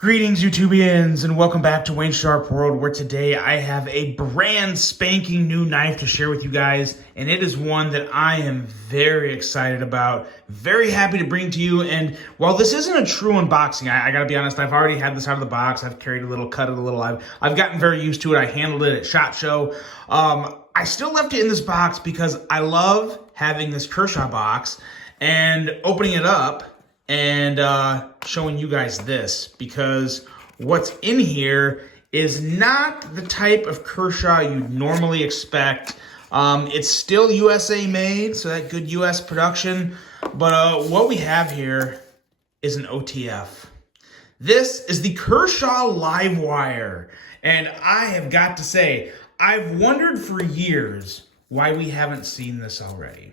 Greetings, YouTubians, and welcome back to Wayne Sharp World, where today I have a brand spanking new knife to share with you guys, and it is one that I am very excited about, very happy to bring to you. And while this isn't a true unboxing, I gotta be honest, I've already had this out of the box. I've carried a little, cut it a little. I've gotten very used to it. I handled it at SHOT Show. I still left it in this box because I love having this Kershaw box and opening it up and showing you guys this, because what's in here is not the type of Kershaw you'd normally expect. It's still USA made, so that good US production, but what we have here is an OTF. This is the Kershaw Livewire, and I have got to say, I've wondered for years why we haven't seen this already.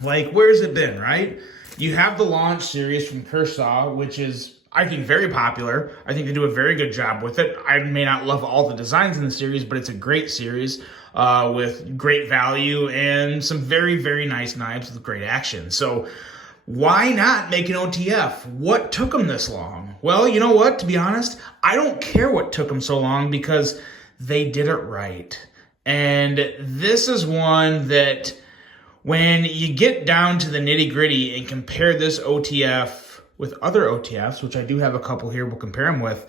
Like, where's it been, right? You have the launch series from Kershaw, which is, I think, very popular. I think they do a very good job with it. I may not love all the designs in the series, but it's a great series with great value and some very, very nice knives with great action. So why not make an OTF? What took them this long? Well, you know what? To be honest, I don't care what took them so long because they did it right. And this is one that, when you get down to the nitty-gritty and compare this OTF with other OTFs, which I do have a couple here we'll compare them with,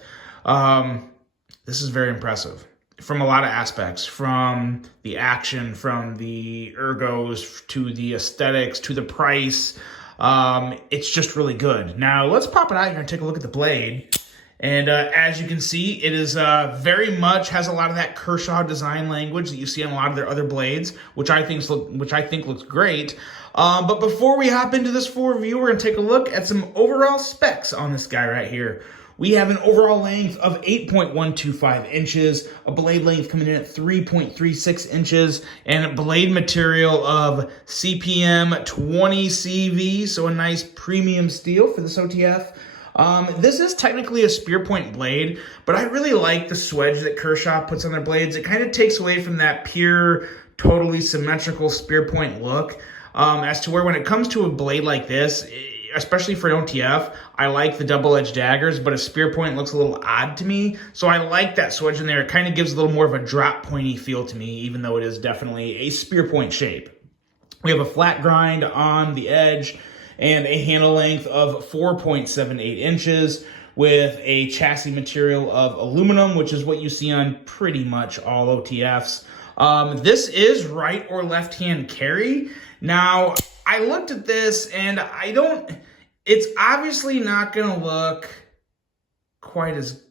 this is very impressive from a lot of aspects, from the action, from the ergos, to the aesthetics, to the price. It's just really good. Now, let's pop it out here and take a look at the blade. And as you can see, it is very much has a lot of that Kershaw design language that you see on a lot of their other blades, which I think looks great. But before we hop into this full review, we're going to take a look at some overall specs on this guy right here. We have an overall length of 8.125 inches, a blade length coming in at 3.36 inches, and a blade material of CPM 20 CV, so a nice premium steel for this OTF. This is technically a spear point blade, but I really like the swedge that Kershaw puts on their blades. It kind of takes away from that pure, totally symmetrical spear point look, as to where when it comes to a blade like this, especially for an OTF, I like the double-edged daggers, but a spear point looks a little odd to me, so I like that swedge in there. It kind of gives a little more of a drop pointy feel to me, even though it is definitely a spear point shape. We have a flat grind on the edge, and a handle length of 4.78 inches with a chassis material of aluminum, which is what you see on pretty much all OTFs. This is right or left hand carry. Now, I looked at this and it's obviously not gonna look quite as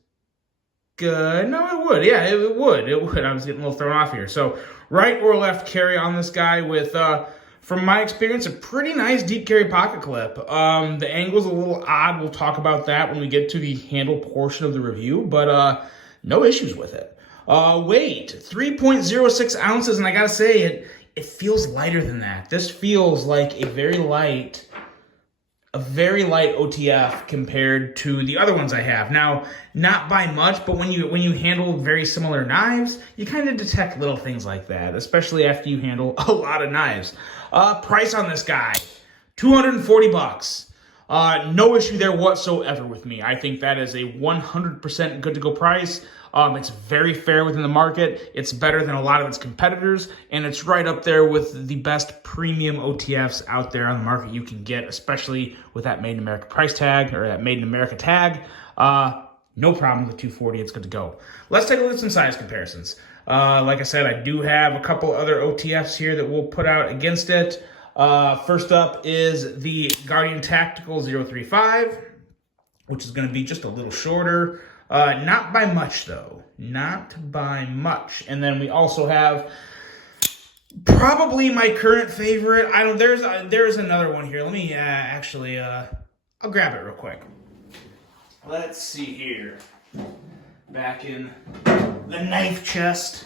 good. No, it would. Yeah, it would. I was getting a little thrown off here. So right or left carry on this guy with, from my experience, a pretty nice deep carry pocket clip. The angle's a little odd. We'll talk about that when we get to the handle portion of the review, but no issues with it. Weight, 3.06 ounces, and I gotta say, it feels lighter than that. This feels like a very light OTF compared to the other ones I have. Now, not by much, but when you handle very similar knives, you kind of detect little things like that, especially after you handle a lot of knives. Price on this guy, $240. No issue there whatsoever with me. I think that is a 100% good to go price. It's very fair within the market. It's better than a lot of its competitors, and it's right up there with the best premium OTFs out there on the market you can get, especially with that Made in America price tag, or that Made in America tag. No problem with $240, it's good to go. Let's take a look at some size comparisons. Like I said, I do have a couple other OTFs here that we'll put out against it. First up is the Guardian Tactical 035, which is going to be just a little shorter. Not by much, though. Not by much. And then we also have probably my current favorite. There's another one here. Let me I'll grab it real quick. Let's see here. Back in the knife chest.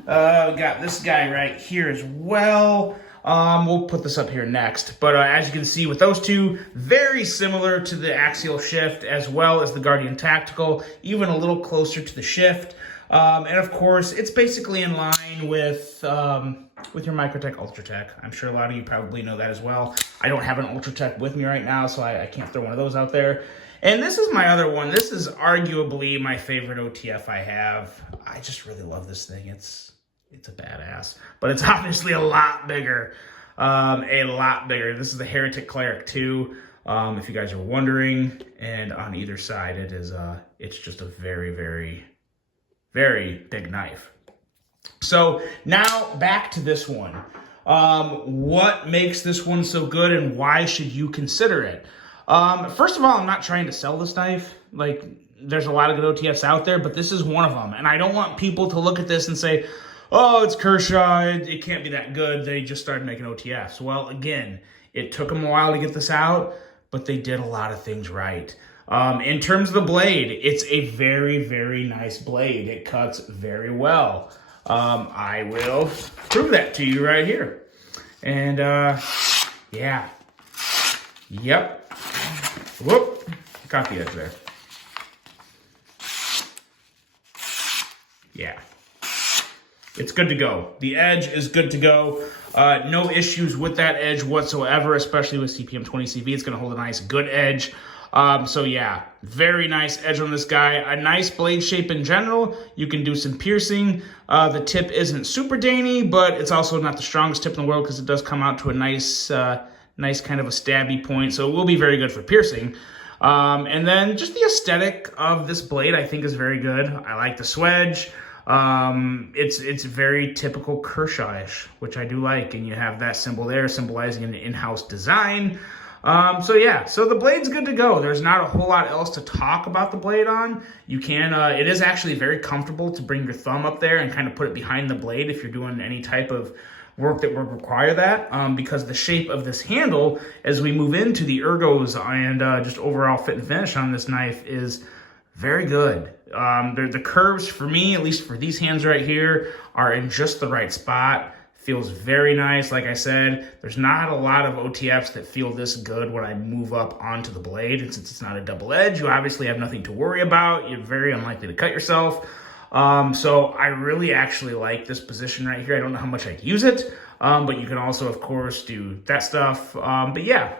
We got this guy right here as well. We'll put this up here next. But as you can see with those two, very similar to the Axial Shift as well as the Guardian Tactical, even a little closer to the Shift. And of course, it's basically in line with your Microtech Ultratech. I'm sure a lot of you probably know that as well. I don't have an Ultratech with me right now, so I can't throw one of those out there. And this is my other one. This is arguably my favorite OTF I have. I just really love this thing. It's a badass, but it's obviously a lot bigger. A lot bigger. This is the Heretic Cleric 2. If you guys are wondering, and on either side, it's just a very, very, very big knife. So now back to this one. What makes this one so good, and why should you consider it? First of all, I'm not trying to sell this knife. Like, there's a lot of good OTFs out there, but this is one of them. And I don't want people to look at this and say, oh, it's Kershaw, it can't be that good. They just started making OTFs. Well, again, it took them a while to get this out, but they did a lot of things right. In terms of the blade, it's a very, very nice blade. It cuts very well. I will prove that to you right here. And, yeah. Yep. Whoop. Got the edge there. Yeah. It's good to go. The edge is good to go. No issues with that edge whatsoever, especially with CPM 20 CV. It's going to hold a nice, good edge. So yeah, very nice edge on this guy. A nice blade shape in general. You can do some piercing. The tip isn't super dainty, but it's also not the strongest tip in the world because it does come out to a nice, nice kind of a stabby point. So it will be very good for piercing. And then just the aesthetic of this blade, I think, is very good. I like the swedge. It's very typical Kershaw-ish, which I do like, and you have that symbol there symbolizing an in-house design. So yeah, so the blade's good to go. There's not a whole lot else to talk about the blade on. You can, it is actually very comfortable to bring your thumb up there and kind of put it behind the blade if you're doing any type of work that would require that, because the shape of this handle, as we move into the ergos and just overall fit and finish on this knife, is very good. The curves, for me, at least for these hands right here, are in just the right spot. Feels very nice. Like I said, there's not a lot of OTFs that feel this good when I move up onto the blade. And since it's not a double edge, you obviously have nothing to worry about. You're very unlikely to cut yourself. So I really actually like this position right here. I don't know how much I'd use it, but you can also, of course, do that stuff. But yeah,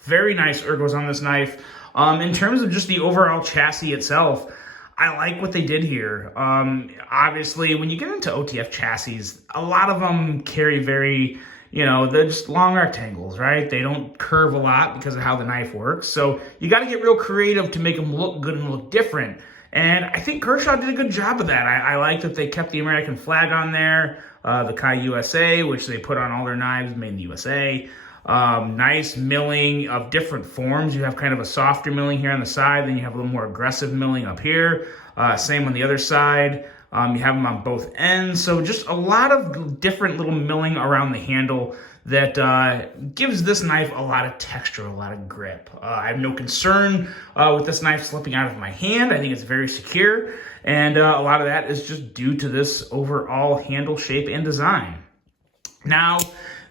very nice ergos on this knife. In terms of just the overall chassis itself, I like what they did here. Obviously, when you get into OTF chassis, a lot of them carry very, they're just long rectangles, right? They don't curve a lot because of how the knife works. So you got to get real creative to make them look good and look different. And I think Kershaw did a good job of that. I like that they kept the American flag on there, the Kai USA, which they put on all their knives, made in the USA. Nice milling of different forms. You have kind of a softer milling here on the side, then you have a little more aggressive milling up here. Same on the other side. You have them on both ends. So just a lot of different little milling around the handle that gives this knife a lot of texture, a lot of grip. I have no concern with this knife slipping out of my hand. I think it's very secure. And a lot of that is just due to this overall handle shape and design. Now,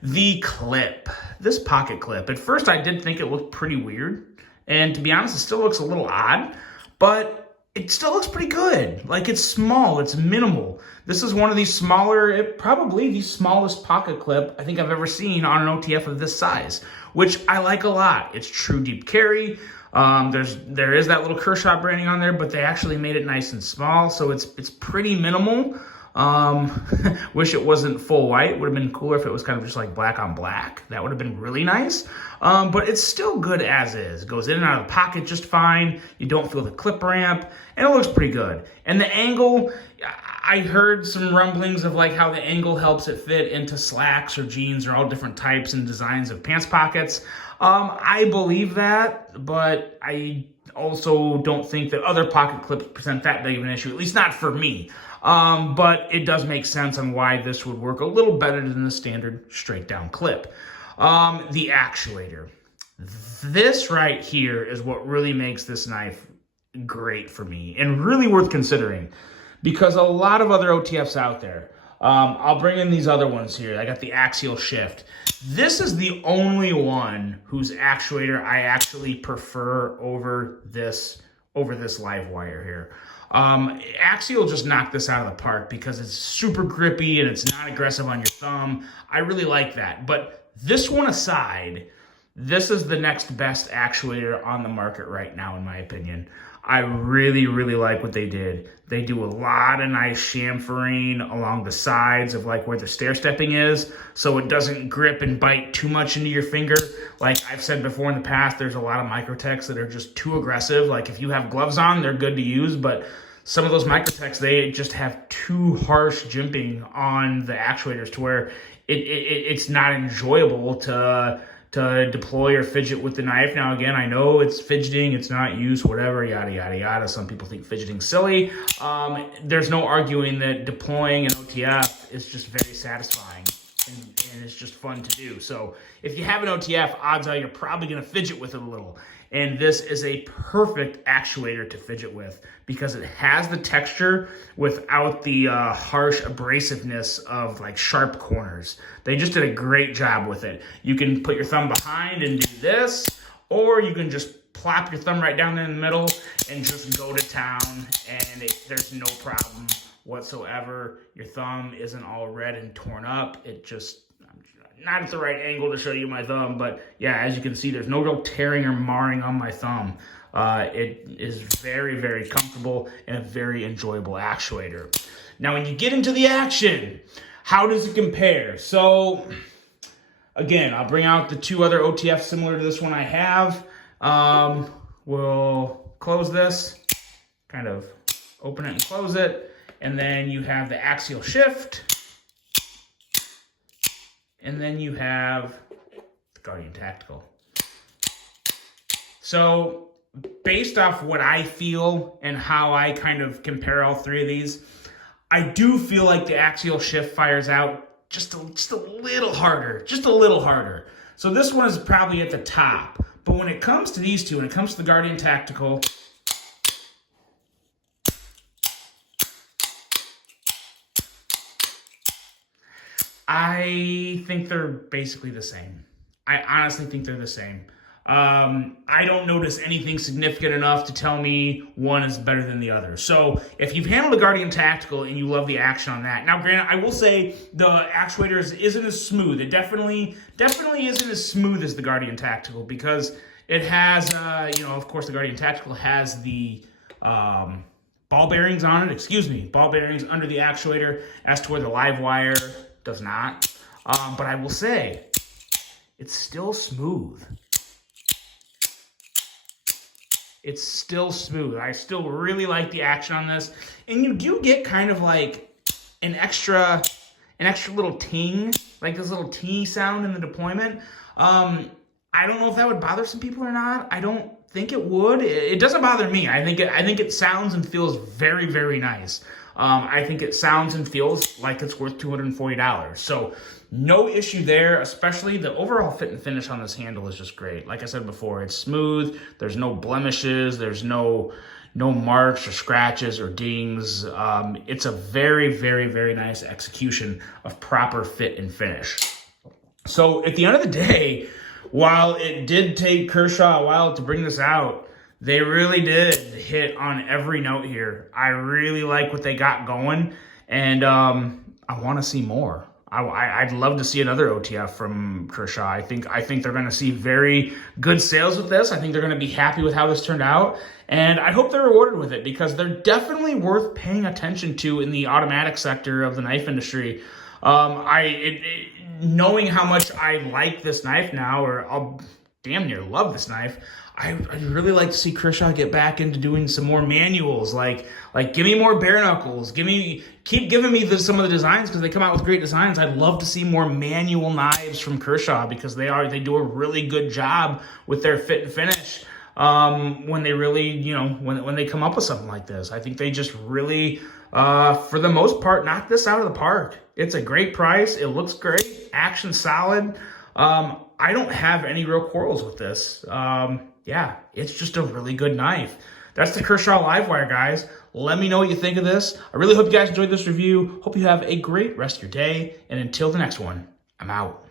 the clip, this pocket clip. At first, I did think it looked pretty weird. And to be honest, it still looks a little odd, but it still looks pretty good. Like, it's small, it's minimal. This is one of these smaller, probably the smallest pocket clip I think I've ever seen on an OTF of this size, which I like a lot. It's true deep carry. There is that little Kershaw branding on there, but they actually made it nice and small, so it's pretty minimal. Wish it wasn't full white. Would have been cooler if it was kind of just like black on black. That would have been really nice. But it's still good as is. It goes in and out of the pocket just fine. You don't feel the clip ramp, and it looks pretty good. And the angle, I heard some rumblings of like how the angle helps it fit into slacks or jeans or all different types and designs of pants pockets. I believe that, but I also don't think that other pocket clips present that big of an issue, at least not for me. But it does make sense on why this would work a little better than the standard straight down clip. The actuator. This right here is what really makes this knife great for me and really worth considering, because a lot of other OTFs out there, I'll bring in these other ones here. I got the axial shift. This is the only one whose actuator I actually prefer over this live wire here. Axial just knocked this out of the park because it's super grippy and it's not aggressive on your thumb. I really like that. But this one aside, This is the next best actuator on the market right now, in my opinion. I really, really like what they did. They do a lot of nice chamfering along the sides of like where the stair stepping is, so it doesn't grip and bite too much into your finger. Like I've said before in the past, there's a lot of Microtechs that are just too aggressive. Like if you have gloves on, they're good to use, but some of those Microtechs, they just have too harsh jimping on the actuators to where it's not enjoyable to deploy or fidget with the knife. Now, again, I know it's fidgeting, it's not use, whatever, yada, yada, yada. Some people think fidgeting's silly. There's no arguing that deploying an OTF is just very satisfying and it's just fun to do. So if you have an OTF, odds are you're probably gonna fidget with it a little. And this is a perfect actuator to fidget with because it has the texture without the harsh abrasiveness of like sharp corners. They just did a great job with it. You can put your thumb behind and do this, or you can just plop your thumb right down in the middle and just go to town, and there's no problem whatsoever. Your thumb isn't all red and torn up. It just, not at the right angle to show you my thumb, but yeah, as you can see, there's no real tearing or marring on my thumb. It is very, very comfortable and a very enjoyable actuator. Now, when you get into the action, how does it compare? So, again, I'll bring out the two other OTFs similar to this one I have. We'll close this, kind of open it and close it, and then you have the axial shift. And then you have the Guardian Tactical. So based off what I feel and how I kind of compare all three of these, I do feel like the axial shift fires out just a little harder, just a little harder. So this one is probably at the top. But when it comes to these two, when it comes to the Guardian Tactical, I think they're basically the same. I honestly think they're the same. I don't notice anything significant enough to tell me one is better than the other. So if you've handled the Guardian Tactical and you love the action on that, now granted, I will say the actuator isn't as smooth. It definitely isn't as smooth as the Guardian Tactical because it has, of course, the Guardian Tactical has the ball bearings on it. Ball bearings under the actuator as to where the live wire does not. But I will say, it's still smooth. It's still smooth. I still really like the action on this. And you do get kind of like an extra little ting, like this little tingy sound in the deployment. I don't know if that would bother some people or not. I don't think it would. It doesn't bother me. I think it sounds and feels very, very nice. I think it sounds and feels like it's worth $240. So no issue there, especially the overall fit and finish on this handle is just great. Like I said before, it's smooth. There's no blemishes. There's no marks or scratches or dings. It's a very, very, very nice execution of proper fit and finish. So at the end of the day, while it did take Kershaw a while to bring this out, they really did hit on every note here. I really like what they got going, and I want to see more. I'd love to see another OTF from Kershaw. I think they're going to see very good sales with this. I think they're going to be happy with how this turned out, and I hope they're rewarded with it because they're definitely worth paying attention to in the automatic sector of the knife industry. Knowing how much I like this knife now, or I'll damn near love this knife, I'd really like to see Kershaw get back into doing some more manuals. Like give me more bare knuckles. Keep giving me some of the designs because they come out with great designs. I'd love to see more manual knives from Kershaw because they do a really good job with their fit and finish. When they really, when they come up with something like this, I think they just really, for the most part, knock this out of the park. It's a great price. It looks great. Action solid. I don't have any real quarrels with this. Yeah, it's just a really good knife. That's the Kershaw Livewire, guys. Let me know what you think of this. I really hope you guys enjoyed this review. Hope you have a great rest of your day. And until the next one, I'm out.